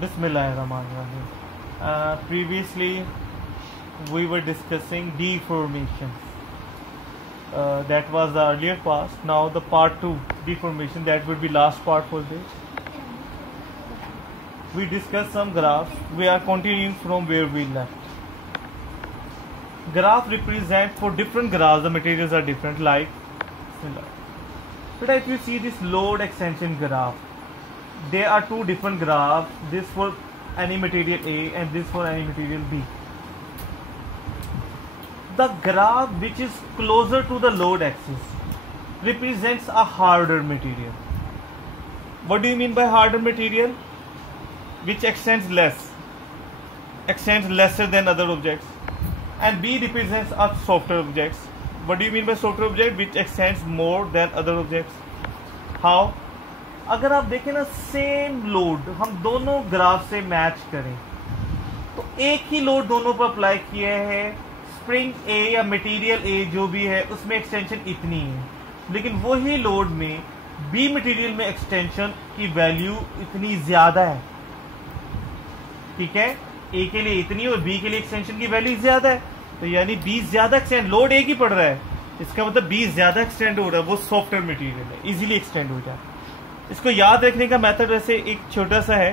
Bismillahirrahmanirrahim. Previously, we were discussing deformation. That was the earlier part. Now the part 2, deformation, that would be last part for this. We discussed some graphs. We are continuing from where we left. Graph represent, for different graphs, the materials are different, like, but if you see this load extension graph, there are two different graphs, this for any material A and this for any material B. The graph which is closer to the load axis represents a harder material. What do you mean by harder material? Which extends lesser than other objects. And B represents a softer objects. What do you mean by softer object? Which extends more than other objects. How? अगर आप देखें ना, same load हम दोनों graph से match करें तो एक ही लोड दोनों पर अप्लाई किया है, स्प्रिंग ए या मटेरियल ए जो भी है उसमें एक्सटेंशन इतनी है, लेकिन वही लोड में बी मटेरियल में एक्सटेंशन की वैल्यू इतनी ज्यादा है. ठीक है, ए के लिए इतनी और बी के लिए एक्सटेंशन की वैल्यू ज्यादा है, तो यानी बी ज्यादा एक्सटेंड, लोड एक ही पड़ रहा है, इसका मतलब बी ज्यादा एक्सटेंड हो रहा है, वो सॉफ्टवेयर मटेरियल है, इजीली एक्सटेंड हो जाए. इसको याद रखने का मेथड वैसे एक छोटा सा है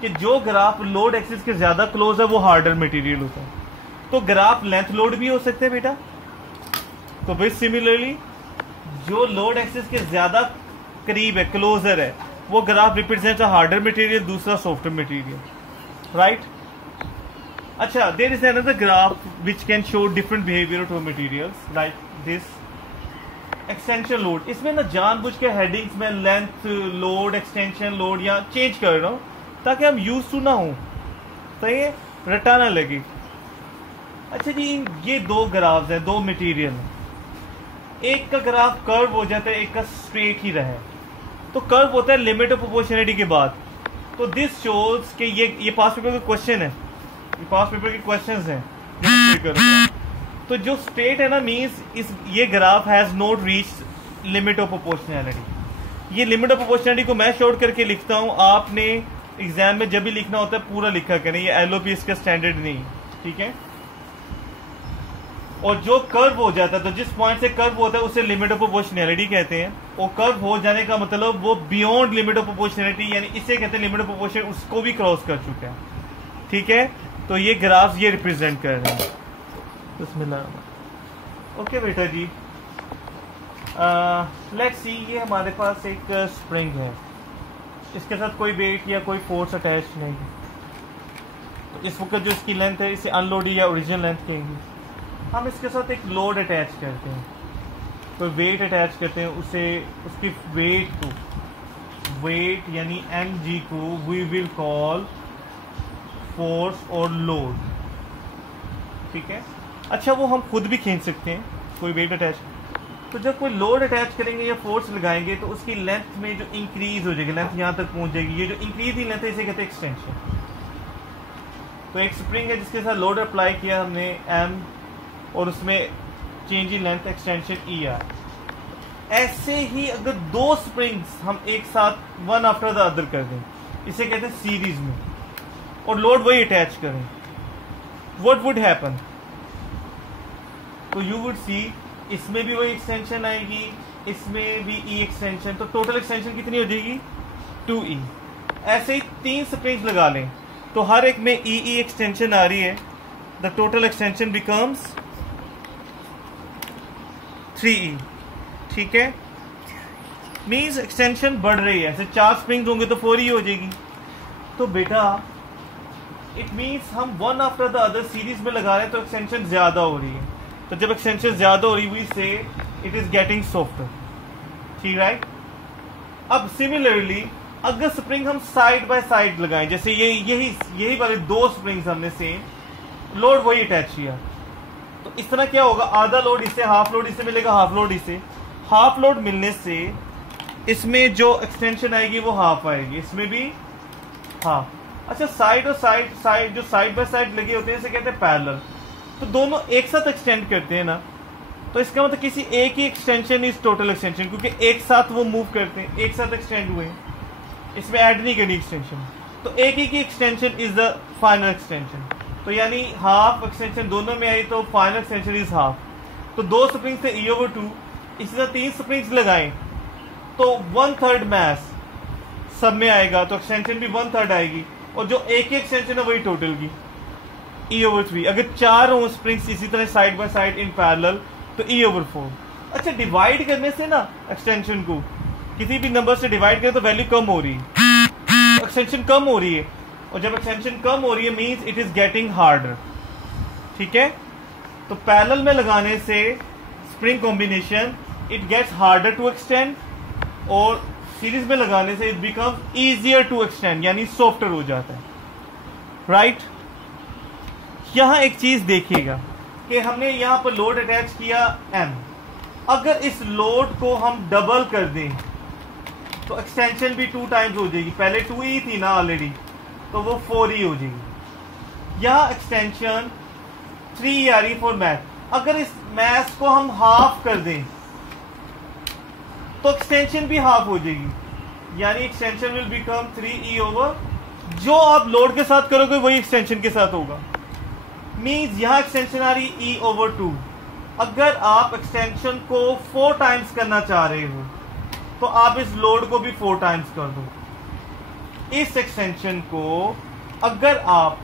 कि जो ग्राफ लोड एक्सिस के ज्यादा क्लोज है वो हार्डर मटेरियल होता है. तो ग्राफ लेंथ लोड भी हो सकते हैं बेटा. तो भाई सिमिलरली जो लोड एक्सिस के ज्यादा करीब है, क्लोजर है, वो graph represent a harder material, दूसरा सॉफ्टवेयर मटेरियल. राइट. अच्छा, there is another graph which can show different behaviour of materials like this extension load. इसमें ना जानबूझ के हेडिंग्स में लेंथ लोड, एक्सटेंशन लोड या चेंज कर रहा हूं ताकि हम यूज टू ना हो, तो ये रटा ना लगे. अच्छा जी, ये दो ग्राफ्स हैं, दो मटेरियल हैं. एक का ग्राफ कर्व हो जाता है, एक का स्ट्रेट ही रहे. तो कर्व होता है लिमिट ऑफ प्रोपोर्शनलिटी के बाद. तो दिस शोज कि ये पास पेपर का क्वेश्चन है, ये पास पेपर के क्वेश्चंस हैं. तो जो स्ट्रेट है ना, मींस ये graph has not reached limit of proportionality. ये लिमिट ऑफ प्रोपोर्शनैलिटी को मैं शॉर्ट करके लिखता हूं, आपने एग्जाम में जब भी लिखना होता है पूरा लिखा करें, ये एलओपी इसका स्टैंडर्ड नहीं. ठीक है. और जो कर्व हो जाता है, तो जिस पॉइंट से कर्व होता है उसे लिमिट ऑफ प्रोपोर्शनैलिटी कहते हैं. और कर्व हो जाने का मतलब वो बियॉन्ड लिमिट ऑफ प्रोपोर्शनैलिटी, यानी इसे कहते हैं लिमिट ऑफ प्रोपोर्शन, उसको भी क्रॉस कर चुका है. ठीक है. तो ये ग्राफ ये रिप्रेजेंट कर रहे हैं. ओके बेटा जी, लेट्स सी, ये हमारे पास एक स्प्रिंग है, इसके साथ कोई वेट या कोई फोर्स अटैच नहीं. तो इस वक्त जो इसकी लेंथ है इसे अनलोडेड या ओरिजिनल लेंथ कहेंगे. हम इसके साथ एक लोड अटैच करते हैं, कोई वेट अटैच करते हैं, उसे उसकी वेट यानी mg को वी विल कॉल फोर्स और लोड. ठीक है. अच्छा, वो हम खुद भी खींच सकते हैं कोई वेट अटैच. तो जब कोई लोड अटैच करेंगे या फोर्स लगाएंगे तो उसकी लेंथ में जो इंक्रीज हो जाएगी, लेंथ यहाँ तक पहुंच जाएगी. ये जो इंक्रीज ही लेंथ है इसे कहते हैं एक्सटेंशन. तो एक स्प्रिंग है जिसके साथ लोड अप्लाई किया हमने m, और उसमें change in length extension E R. ऐसे ही अगर दो स्प्रिंग्स हम एक साथ वन आफ्टर द अदर कर दें, इसे कहते हैं सीरीज में, और लोड वही अटैच करें, व्हाट वुड हैपन? तो यू वुड सी इसमें भी वही एक्सटेंशन आएगी, इसमें भी ई एक्सटेंशन, तो टोटल एक्सटेंशन कितनी हो जाएगी? 2e. ऐसे ही तीन स्प्रिंग्स लगा लें तो हर एक में ई एक्सटेंशन आ रही है. The total extension becomes 3e. ठीक है. मींस एक्सटेंशन बढ़ रही है. ऐसे 4 स्प्रिंग्स होंगे तो 4e हो जाएगी. तो बेटा इट मींस हम one after the other series में लगा रहे हैं तो एक्सटेंशन ज्यादा हो रही है. तो जब एक्सटेंशन ज्यादा हो रही हुई से इट इज गेटिंग सॉफ्टर. ठीक, राइट. अब सिमिलरली अगर स्प्रिंग हम साइड बाय साइड लगाएं, जैसे यही वाले दो स्प्रिंग्स हमने सेम, लोड वही अटैच किया, तो इस तरह क्या होगा? आधा लोड इसे, हाफ लोड इसे मिलेगा, हाफ लोड इसे. हाफ लोड मिलने से इसमें जो एक्सटेंशन आएगी वो हाफ आएगी, इसमें भी हाफ. अच्छा, साइड और साइड जो साइड बाय साइड लगे होते हैं इसे कहते हैं पैरेलल. तो दोनों एक साथ एक्सटेंड करते हैं ना, तो इसका मतलब किसी एक ही एक्सटेंशन इज टोटल एक्सटेंशन, क्योंकि एक साथ वो मूव करते हैं, एक साथ एक्सटेंड हुए, इसमें ऐड नहीं करनी एक्सटेंशन. तो एक ही की extension is the final extension, तो यानी हाफ एक्सटेंशन दोनों में आई तो फाइनल एक्सटेंशन इज हाफ। तो 2 स्प्रिंग्स थे E/2, इसी तरह 3 स्प्रिंग्स लगाएं तो 1/3 मास सब में आएगा, तो एक्सटेंशन भी 1/3 आएगी, और जो एक ही एक्सटेंशन है वही टोटल की E/3। अगर 4 हो स्प्रिंग्स इसी तरह side by side in parallel तो E/4। अच्छा, डिवाइड करने से ना एक्सटेंशन को किसी भी नंबर से डिवाइड करें तो वैल्यू कम हो रही है, एक्सटेंशन कम हो रही है, और जब एक्सटेंशन कम हो रही है means it is getting harder. ठीक है, तो पैरेलल में लगाने से spring combination it gets harder to extend, और सीरीज में लगाने से it becomes easier to extend, यानी सॉफ्टर हो जाता है। राइट, यहां एक चीज देखिएगा कि हमने यहां पर लोड अटैच किया M, अगर इस लोड को हम डबल कर दें तो एक्सटेंशन भी 2 टाइम्स हो जाएगी, पहले 2E थी ना ऑलरेडी, तो वो 4E हो जाएगी। यह एक्सटेंशन 3E आ रही फॉर मैथ। अगर इस मैथ को हम हाफ कर दें तो एक्सटेंशन भी हाफ हो जाएगी, यानी एक्सटेंशन विल बिकम 3E/, जो आप लोड के साथ करोगे वही एक्सटेंशन के साथ होगा। मींस यहां एक्सटेंशन आ रही E/2। अगर आप एक्सटेंशन को 4 टाइम्स करना चाह रहे हो तो आप इस लोड को भी 4 टाइम्स कर दो। इस एक्सटेंशन को अगर आप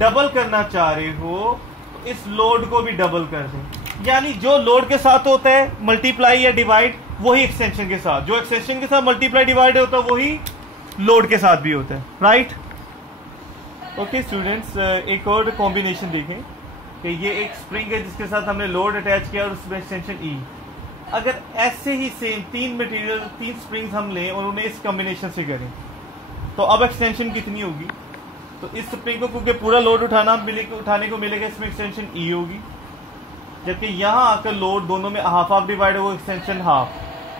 डबल करना चाह रहे हो तो इस लोड को भी डबल कर दें, यानी जो लोड के साथ होता है मल्टीप्लाई या डिवाइड वही एक्सटेंशन के साथ, जो एक्सटेंशन के साथ मल्टीप्लाई डिवाइड होता है वही लोड के साथ भी होता है। राइट, ओके स्टूडेंट्स, एक और कॉम्बिनेशन देखें कि ये एक स्प्रिंग है जिसके साथ हमने लोड अटैच किया और उसमें एक्सटेंशन E। अगर ऐसे ही सेम 3 स्प्रिंग्स हम लें और उन्हें इस कॉम्बिनेशन से करें तो अब एक्सटेंशन कितनी होगी? तो इस स्प्रिंग को क्योंकि पूरा लोड उठाने को मिलेगा, इसमें एक्सटेंशन E होगी, जबकि यहां आकर लोड दोनों में हाफ हाफ डिवाइड होगा, एक्सटेंशन हाफ,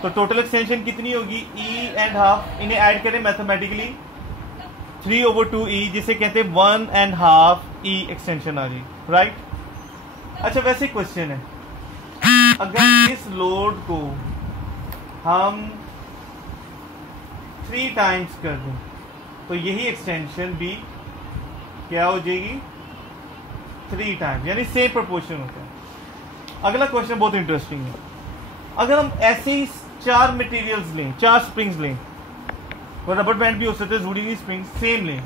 तो टोटल एक्सटेंशन कितनी होगी? E एंड हाफ, इन्हें ऐड करें मैथमेटिकली 3/2E, जिसे कहते हैं 1.5E एक्सटेंशन आ रही। राइट, अच्छा वैसे क्वेश्चन है, अगर इस लोड को हम 3 टाइम्स कर दें तो यही एक्सटेंशन भी क्या हो जाएगी? 3 टाइम्स, यानी सेम प्रोपोर्शन होता है। अगला क्वेश्चन बहुत इंटरेस्टिंग है, अगर हम ऐसे ही 4 मटेरियल्स लें, 4 स्प्रिंग्स लें, और रबर बैंड भी हो सकते हैं, जूड़ी स्प्रिंग सेम लें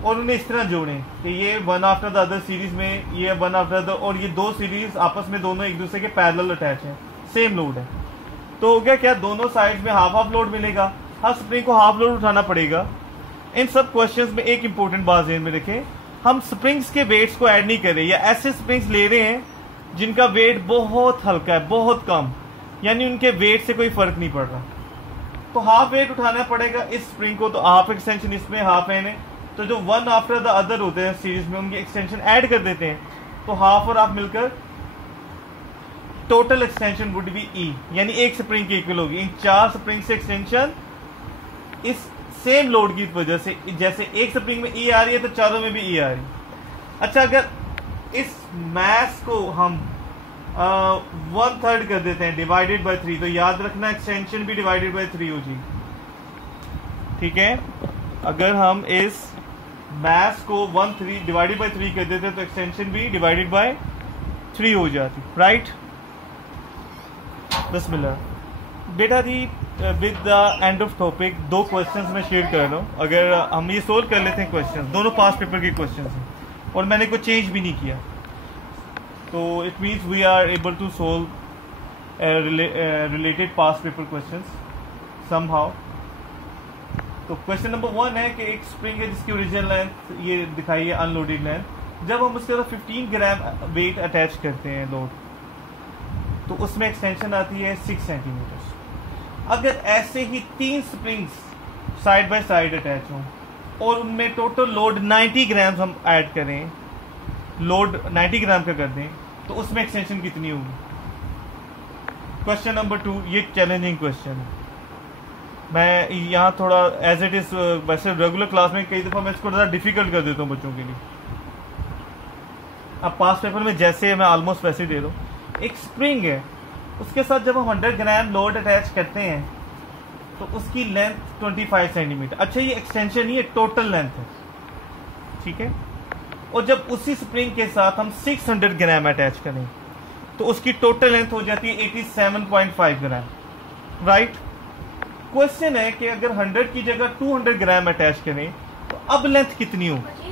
और उन्हें इस तरह जोड़ें कि ये one after the other series में, ये वन आफ्टर द, और ये 2 सीरीज आपस में दोनों एक दूसरे के पैरेलल अटैच हैं, सेम लोड है, तो हो गया क्या? दोनों साइड्स में हाफ हाफ लोड मिलेगा, हर स्प्रिंग को हाफ लोड उठाना पड़ेगा। इन सब क्वेश्चंस में एक इंपॉर्टेंट बात ध्यान में रखें, हम स्प्रिंग्स के वेट्स को ऐड नहीं कर रहे, या ऐसे स्प्रिंग्स ले रहे हैं जिनका वेट बहुत हल्का है, बहुत कम, यानी उनके वेट से कोई फर्क नहीं पड़ रहा, तो हाफ वेट उठाना पड़ेगा इस स्प्रिंग को, तो हाफ एक्सटेंशन इसमें हाफ है, तो जो वन आफ्टर द अदर होते हैं सीरीज में उनकी एक्सटेंशन ऐड कर देते हैं, तो हाफ और हाफ मिलकर total extension would be E, यानी एक स्प्रिंग की इक्वल होगी। इन 4 स्प्रिंग से एक्सटेंशन इस सेम लोड की वजह से, जैसे एक स्प्रिंग में E आ रही है तो चारों में भी E आ रही है। अच्छा, अगर इस मैथ को हम 1/3 कर देते हैं डिवाइडेड बाय 3, तो याद रखना एक्सटेंशन भी डिवाइडेड बाय 3 हो जाएगी। ठीक है, अगर हम इस मैथ को 1/3 डिवाइडेड बाय 3 कर देते हैं तो एक्सटेंशन भी डिवाइडेड बाय 3 हो जाती। राइट, बिस्मिल्लाह बेटा जी, with the end of topic 2 questions मैं शेयर कर रहा हूँ। अगर हम ये सोल्व कर लेते हैं क्वेश्चंस, दोनों पास्ट पेपर के क्वेश्चंस हैं और मैंने कोई चेंज भी नहीं किया, तो it means we are able to solve related past paper questions somehow. तो क्वेश्चन नंबर 1 है कि एक स्प्रिंग है जिसकी ओरिजिनल लेंथ ये दिखाई है अनलोडेड लेंथ, जब हम उसके साथ 15 ग्राम वेट अटैच करते हैं लोड, तो उसमें एक्सटेंशन आती है 6 सेंटीमीटर। अगर ऐसे ही 3 springs side by side attach हों और उनमें टोटल लोड 90 ग्राम हम ऐड करें, लोड 90 ग्राम का कर दें, तो उसमें एक्सटेंशन कितनी होगी? क्वेश्चन नंबर 2, ये चैलेंजिंग क्वेश्चन है, मैं यहाँ थोड़ा एज इट इज, वैसे रेगुलर क्लास में कई दफ़ा मैं इसको ज़्यादा डिफिकल्ट कर देता हूँ बच्चों के लिए, अब पास पेपर में जैसे मैं ऑलमोस्ट वैसे दे रहा हूँ। एक स्प्रिंग है, उसके साथ जब हम 100 ग्राम लोड अटैच करते हैं तो उसकी लेंथ 25 सेंटीमीटर। अच्छा ये एक्सटेंशन नहीं है, टोटल लेंथ है, ठीक है। और जब उसी स्प्रिंग के साथ हम 600 ग्राम अटैच करें तो उसकी टोटल लेंथ हो जाती है 87.5 ग्राम, राइट। क्वेश्चन है कि अगर 100 की जगह 200 ग्राम अटैच करें तो अब लेंथ कितनी होगी।